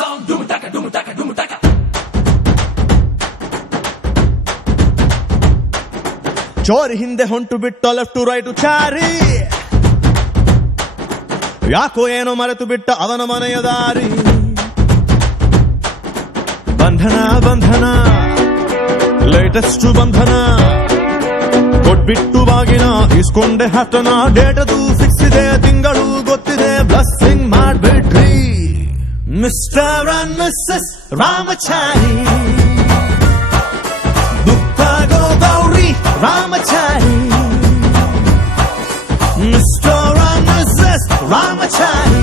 song, dumataka, dumataka, dumataka. ಚೋರಿ ಹಿಂದೆ ಹೊಂಟು ಬಿಟ್ಟ left right Chari, ಯಾಕೋ ಏನೋ ಮರೆತು ಬಿಟ್ಟ ಅವನ ಮನೆಯ ದಾರಿ. ಬಂಧನ ಬಂಧನ ಲೇಟೆಸ್ಟ್ ಬಂಧನ, ಕೊಟ್ಬಿಟ್ಟು ಬಾಗಿನ ಇಸ್ಕೊಂಡೆ ಹತ್ತನ. ಡೇಟದು ಫಿಕ್ಸ್ ಇದೆ, ತಿಂಗಳು ಗೊತ್ತಿದೆ, ಬ್ಲಸ್ಸಿಂಗ್ ಮಾಡ್ಬಿಟ್ರಿ ಮಿಸ್ಟರ್ ಅಂಡ್ ಮಿಸ್ಸಸ್ ರಾಮಚಾರಿ. ದುಃಖಾಗೋ Gauri Ramachari, mister and missus Ramachari.